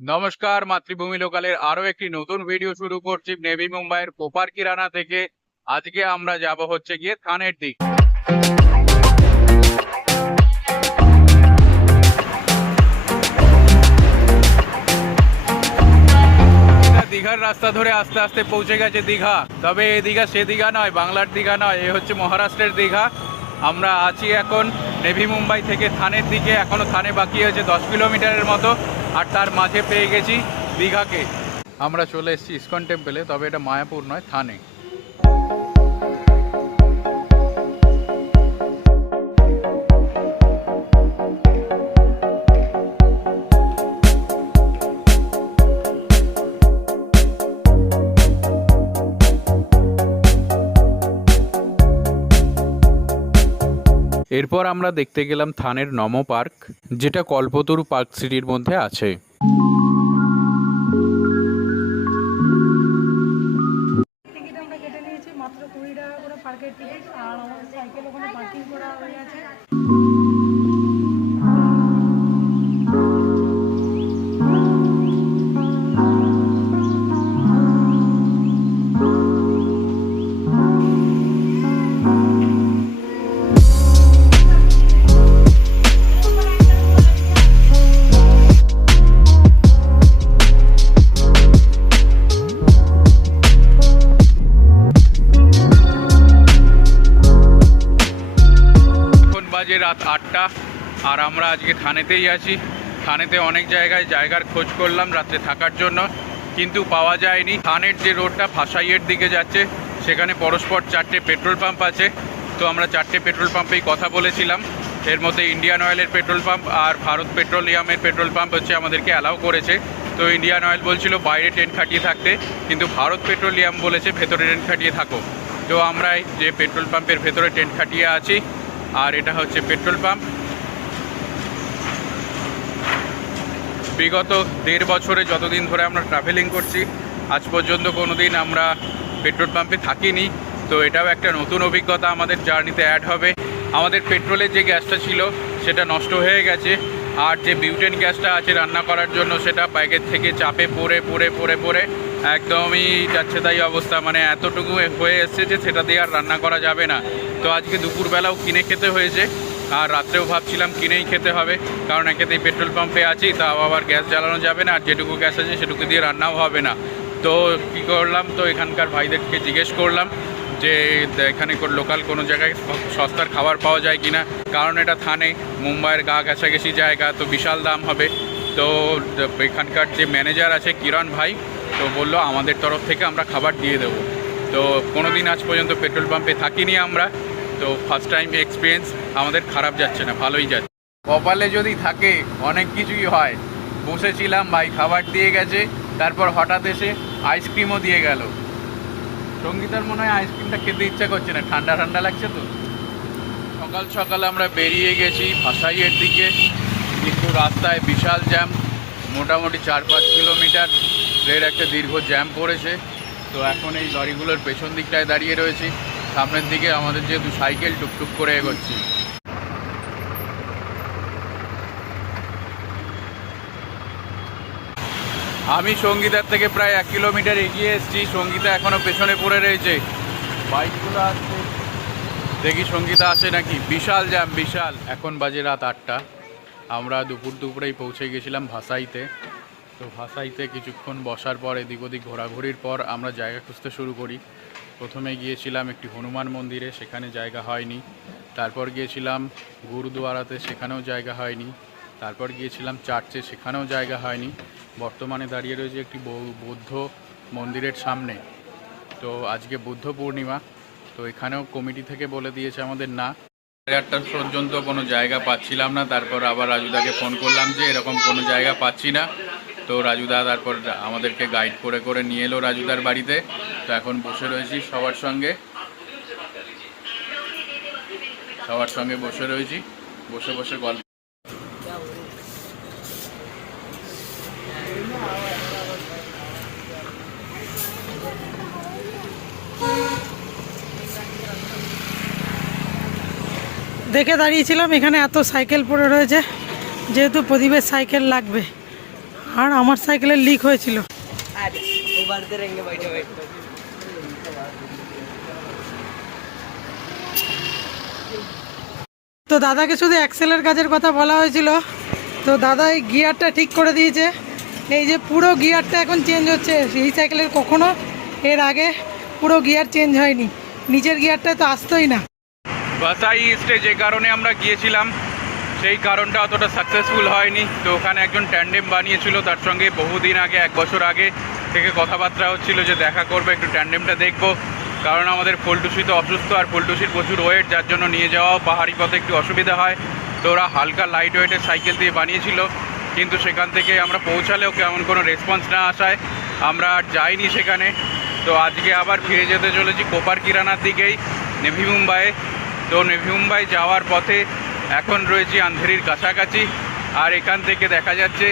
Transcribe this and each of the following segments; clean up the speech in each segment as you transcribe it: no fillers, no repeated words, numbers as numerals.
নমস্কার, মাতৃভূমি লোকালের আরো একটি নতুন ভিডিও শুরু করছি নেভি মুম্বাইয়ের কোপার কিরানা থেকে। আজকে আমরা যাব হচ্ছে গিয়ে থানের দিক। দীঘার রাস্তা ধরে আস্তে আস্তে পৌঁছে গেছে দীঘা। তবে এই দীঘা সে দীঘা নয়, বাংলার দীঘা নয়, এ হচ্ছে মহারাষ্ট্রের দীঘা। আমরা আছি এখন নেভি মুম্বাই থেকে থানের দিকে। এখনো থানে বাকি আছে 10 কিলোমিটারের মতো, আর তার মাঝে পেয়ে গেছি দীঘাকে। আমরা চলে এসেছি ইসকন টেম্পলে, তবে এটা মায়াপুর নয়, থানে। এরপর আমরা দেখতে গেলাম থানের নমো পার্ক, যেটা কল্পতরু পার্ক সিটির মধ্যে আছে। টিকিট আমরা কেটে নিয়েছি মাত্র 20 টাকা করে পার্কের টিকিট, আর আমাদের সাইকেল ওখানে পার্কিং করা হয়ে আছে। বাজে রাত 8টা, আর আমরা আজকে থানেতেই আছি। থানেতে অনেক জায়গার খোঁজ করলাম রাত্রে থাকার জন্য, কিন্তু পাওয়া যায়নি। থানের যে রোডটা ফাঁসাইয়ের দিকে যাচ্ছে, সেখানে পরস্পর 4টে পেট্রোল পাম্প আছে। তো আমরা 4টে পেট্রোল পাম্পেই কথা বলেছিলাম। এর মধ্যে ইন্ডিয়ান অয়েলের পেট্রোল পাম্প আর ভারত পেট্রোলিয়ামের পেট্রোল পাম্প হচ্ছে আমাদেরকে অ্যালাউ করেছে। তো ইন্ডিয়ান অয়েল বলছিল বাইরে টেন্ট খাটিয়ে থাকতে, কিন্তু ভারত পেট্রোলিয়াম বলেছে ভেতরে টেন্ট খাটিয়ে থাকো। তো আমরা যে পেট্রোল পাম্পের ভেতরে টেন্ট খাটিয়ে আছি, আর এটা হচ্ছে পেট্রোল পাম্প। বিগত 1.5 বছরে যতদিন ধরে আমরা ট্রাভেলিং করছি, আজ পর্যন্ত কোনো দিন আমরা পেট্রোল পাম্পে থাকিনি। তো এটাও একটা নতুন অভিজ্ঞতা আমাদের জার্নিতে অ্যাড হবে। আমাদের পেট্রোলের যে গ্যাসটা ছিল সেটা নষ্ট হয়ে গেছে, আর যে বিউটেন গ্যাসটা আছে রান্না করার জন্য, সেটা প্যাকেট থেকে চাপে পড়ে একদমই যাচ্ছে তাই অবস্থা। মানে এতটুকু হয়ে এসছে যে সেটা দিয়ে আর রান্না করা যাবে না। তো আজকে দুপুরবেলাও কিনে খেতে হয়েছে, আর রাত্রেও ভাবছিলাম কিনেই খেতে হবে, কারণ একেতেই পেট্রোল পাম্পে আছি, তাও আবার গ্যাস জ্বালানো যাবে না, আর যেটুকু গ্যাস আছে সেটুকু দিয়ে রান্নাও হবে না। তো কী করলাম, তো এখানকার ভাইদেরকে জিজ্ঞেস করলাম যে এখানে লোকাল কোনো জায়গায় সস্তার খাবার পাওয়া যায় কি না, কারণ এটা থানে, মুম্বাইয়ের গা ঘেঁষাঘেঁষি জায়গা, তো বিশাল দাম হবে। তো এখানকার যে ম্যানেজার আছে কিরণ ভাই, তো বললো আমাদের তরফ থেকে আমরা খাবার দিয়ে দেবো। তো কোনো দিন আজ পর্যন্ত পেট্রোল পাম্পে থাকিনি আমরা, তো ফার্স্ট টাইম এক্সপিরিয়েন্স। আমাদের খারাপ যাচ্ছে না, ভালোই যাচ্ছে। কপালে যদি থাকে অনেক কিছুই হয়। বসেছিলাম, ভাই খাবার দিয়ে গেছে, তারপর হঠাৎ এসে আইসক্রিমও দিয়ে গেল। সঙ্গীতার মনে হয় আইসক্রিমটা খেতে ইচ্ছা করছে না, ঠান্ডা ঠান্ডা লাগছে। তো সকাল সকাল আমরা বেরিয়ে গেছি ফাঁসাইয়ের দিকে, কিন্তু রাস্তায় বিশাল জ্যাম। মোটামুটি 4-5 কিলোমিটার এর একটা দীর্ঘ জ্যাম পড়েছে। তো এখন এই লরিগুলোর পেছন দিকটায় দাঁড়িয়ে রয়েছি, সামনের দিকে আমাদের যেহেতু সাইকেল টুকটুক করে এগোচ্ছি। আমি সঙ্গীতার থেকে প্রায় 1 কিলোমিটার এগিয়ে এসেছি। সঙ্গীতা এখনও পেছনে পড়ে রয়েছে। বাইকগুলো আসছে, দেখি সঙ্গীতা আসে নাকি। বিশাল জ্যাম, বিশাল। এখন বাজে রাত 8টা। আমরা দুপুরেই পৌঁছে গেছিলাম ভাসাইতে। তো ভাসাইতে কিছুক্ষণ বসার পর, এদিক ওদিক ঘোরাঘুরির পর আমরা জায়গা খুঁজতে শুরু করি। প্রথমে গিয়েছিলাম একটি হনুমান মন্দিরে, সেখানে জায়গা হয়নি। তারপর গিয়েছিলাম গুরুদুয়ারাতে, সেখানেও জায়গা হয়নি। তারপর গিয়েছিলাম চার্চে, সেখানেও জায়গা হয়নি। বর্তমানে দাঁড়িয়ে রয়েছে একটি বৌদ্ধ মন্দিরের সামনে। তো আজকে বুদ্ধ পূর্ণিমা, তো এখানেও কমিটি থেকে বলে দিয়েছে আমাদের না। 8টা পর্যন্ত কোনো জায়গা পাচ্ছিলাম না। তারপর আবার রাজুদাকে ফোন করলাম যে এরকম কোনো জায়গা পাচ্ছি না। তো রাজুদা তারপর আমাদেরকে গাইড করে করে নিয়ে এলো রাজুদার বাড়িতে। তো এখন বসে রয়েছি সবার সঙ্গে বসে রয়েছি, বসে গল্প। দেখে দাঁড়িয়েছিলাম এখানে এত সাইকেল পড়ে রয়েছে, যেহেতু প্রদীপের সাইকেল লাগবে, আর আমার সাইকেলের লিক হয়েছিল। তো দাদাকে শুধু অ্যাক্সেলের কাজের কথা বলা হয়েছিল, তো দাদা এই গিয়ারটা ঠিক করে দিয়েছে। এই যে পুরো গিয়ারটা এখন চেঞ্জ হচ্ছে, এই সাইকেলের কখনো এর আগে পুরো গিয়ার চেঞ্জ হয়নি, নিচের গিয়ারটা তো আসতোই না। বাসাই ইস্টে যে কারণে আমরা গিয়েছিলাম সেই কারণটা অতটা সাকসেসফুল হয়নি। তো ওখানে একজন ট্যান্ডেম বানিয়েছিল, তার সঙ্গে বহুদিন আগে 1 বছর আগে থেকে কথাবার্তা হচ্ছিল যে দেখা করবে, একটু ট্যান্ডেমটা দেখবো। কারণ আমাদের ফুলটুসি তো অসুস্থ, আর ফুলটুসির প্রচুর ওয়েট, যার জন্য নিয়ে যাওয়াও পাহাড়ি পথে একটু অসুবিধা হয়। তো ওরা হালকা লাইট ওয়েটের সাইকেল দিয়ে বানিয়েছিল, কিন্তু সেখান থেকে আমরা পৌঁছালেও কেমন কোনো রেসপন্স না আসায় আমরা আর যাইনি সেখানে। তো আজকে আবার ফিরে যেতে চলেছি কোপার কিরানার দিকেই, নেভি মুম্বাইয়ে। তো নেভি মুম্বাই যাওয়ার পথে এখন রয়েছি আন্ধেরির কাছাকাছি, আর এখান থেকে দেখা যাচ্ছে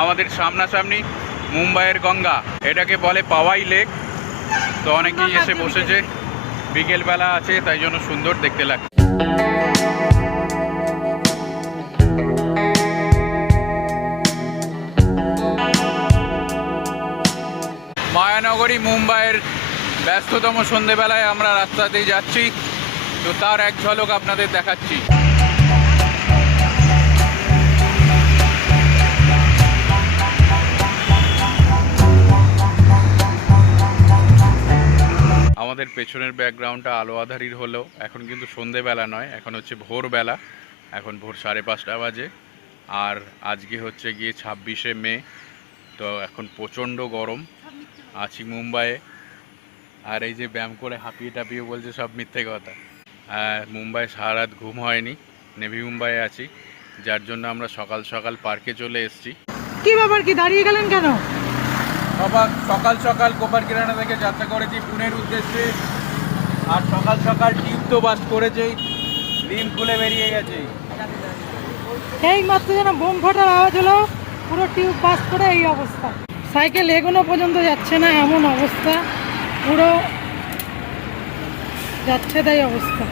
আমাদের সামনাসামনি মুম্বাইয়ের গঙ্গা, এটাকে বলে পাওয়াই লেক। তো অনেকেই এসে বসেছে, বিকেলবেলা আছে তাই জন্য সুন্দর দেখতে লাগছে। মায়ানগরী মুম্বাইয়ের ব্যস্ততম সন্ধেবেলায় আমরা রাস্তাতেই যাচ্ছি, তো তার এক ঝলক আপনাদের দেখাচ্ছি। আমাদের পেছনের ব্যাকগ্রাউন্ডটা আলো আধারির হলেও এখন কিন্তু সন্ধেবেলা নয়, এখন হচ্ছে ভোরবেলা, এখন ভোর 5:30 বাজে। আর আজকে হচ্ছে গিয়ে 26শে মে। তো এখন প্রচণ্ড গরম, আছি মুম্বাইয়ে। আর এই যে ব্যায়াম করে হাঁপিয়ে টাপিয়ে বলছে সব মিথ্যে কথা। মুম্বাইয়ে সারা রাত ঘুম হয়নি, নেভি মুম্বাইয়ে আছি, যার জন্য আমরা সকাল সকাল পার্কে চলে এসেছি। কি ব্যাপার, কি দাঁড়িয়ে গেলেন কেন? সকাল সকাল কোপার কিরানা থেকে যাত্রা করেছি পুনের উদ্দেশ্যে, আর সকাল সকাল টিউব তো বাস করেছে, রিম খুলে বেরিয়ে গেছে। এই মাত্র যেন বোম ফাটার আওয়াজ হলো, পুরো টিউব বাস করে এই অবস্থা। সাইকেল এগোনো পর্যন্ত যাচ্ছে না, এমন অবস্থা, পুরো যাচ্ছে তাই অবস্থা।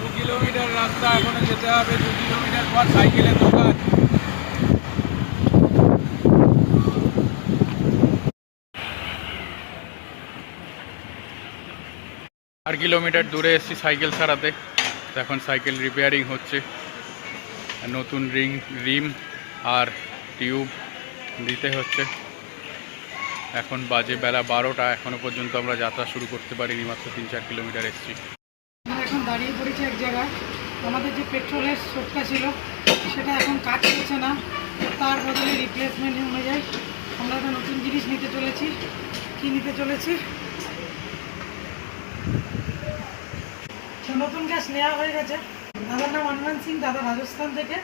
2 কিলোমিটার রাস্তা এখনো যেতে হবে, 2 কিলোমিটার পর সাইকেলের দোকান। আর কিলোমিটার দূরে এসেছি সাইকেল সারাতে। এখন সাইকেল রিপেয়ারিং হচ্ছে, নতুন রিম আর টিউব দিতে হচ্ছে। এখন বাজে বেলা 12টা, এখনো পর্যন্ত আমরা যাত্রা শুরু করতে পারিনি, মাত্র 3-4 কিলোমিটার এসেছি। আমরা এখন দাঁড়িয়ে পড়েছি এক জায়গায়। আমাদের যে পেট্রোলের স্টোভটা ছিল সেটা এখন কাজ করছে না, তার বদলে রিপ্লেসমেন্ট অনুযায়ী আমরা একটা নতুন জিনিস নিতে চলেছি। কি নিতে চলেছি? নতুন গ্যাস নেওয়া হয়ে গেছে। দাদার নাম হনুমান সিং, দাদা রাজস্থান থেকে।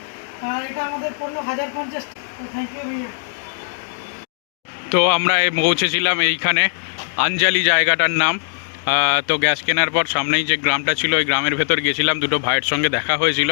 আর এটা আমাদের পড়লো 1050 টাকা। থ্যাংক ইউ ভাইয়া। তো আমরা পৌঁছেছিলাম এইখানে, আঞ্জালি জায়গাটার নাম। তো গ্যাস কেনার পর সামনেই যে গ্রামটা ছিল ওই গ্রামের ভেতর গেছিলাম, দুটো ভাইয়ের সঙ্গে দেখা হয়েছিল।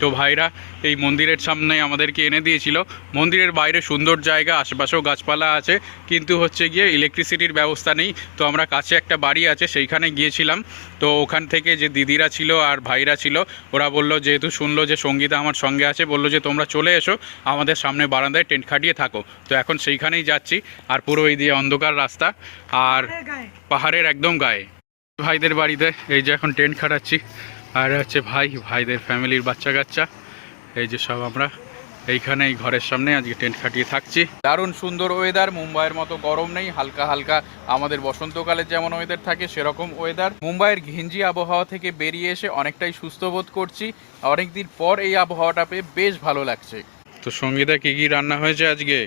তো ভাইরা এই মন্দিরের সামনে আমাদেরকে এনে দিয়েছিল। মন্দিরের বাইরে সুন্দর জায়গা, আশেপাশেও গাছপালা আছে, কিন্তু হচ্ছে গিয়ে ইলেকট্রিসিটির ব্যবস্থা নেই। তো আমরা কাছে একটা বাড়ি আছে সেইখানে গিয়েছিলাম। তো ওখান থেকে যে দিদিরা ছিল আর ভাইরা ছিল, ওরা বলল, যেহেতু শুনলো যে সঙ্গীতা আমার সঙ্গে আছে, বললো যে তোমরা চলে এসো আমাদের সামনে বারান্দায় টেন্ট খাটিয়ে থাকো। তো এখন সেইখানেই যাচ্ছি, আর পুরো এই দিয়ে অন্ধকার রাস্তা, আর পাহাড়ের একদম গায়ে ভাইদের বাড়িতে এই যে এখন টেন্ট খাটাচ্ছি। আর হচ্ছে ভাইদের ফ্যামিলির বাচ্চা কাচ্চা, এই যে সব আমরা এইখানে এই ঘরের সামনে আজকে টেন্ট খাটিয়ে থাকছি। দারুণ সুন্দর ওয়েদার, মুম্বাইয়ের মতো গরম নেই, হালকা হালকা আমাদের বসন্তকালের যেমন ওয়েদার থাকে সেরকম ওয়েদার। মুম্বাইয়ের ঘিঞ্জি আবহাওয়া থেকে বেরিয়ে এসে অনেকটাই সুস্থ বোধ করছি। অনেকদিন পর এই আবহাওয়াটা পেয়ে বেশ ভালো লাগছে। তো সঙ্গীতা কি কি রান্না হয়েছে আজকে?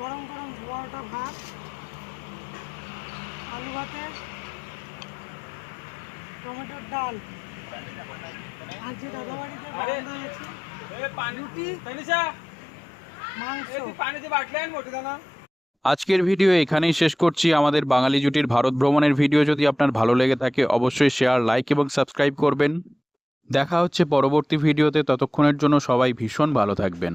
গরম গরম ধোয়াটা ভাত, আলু ভাতে, টমেটোর ডাল। আর যে দাদা বাড়িতে রান্না আছে রুটি, মাংস। আজকের ভিডিও এখানেই শেষ করছি। আমাদের বাঙালি জুটির ভারত ভ্রমণের ভিডিও যদি আপনার ভালো লেগে থাকে অবশ্যই শেয়ার, লাইক এবং সাবস্ক্রাইব করবেন। দেখা হচ্ছে পরবর্তী ভিডিওতে, ততক্ষণের জন্য সবাই ভীষণ ভালো থাকবেন।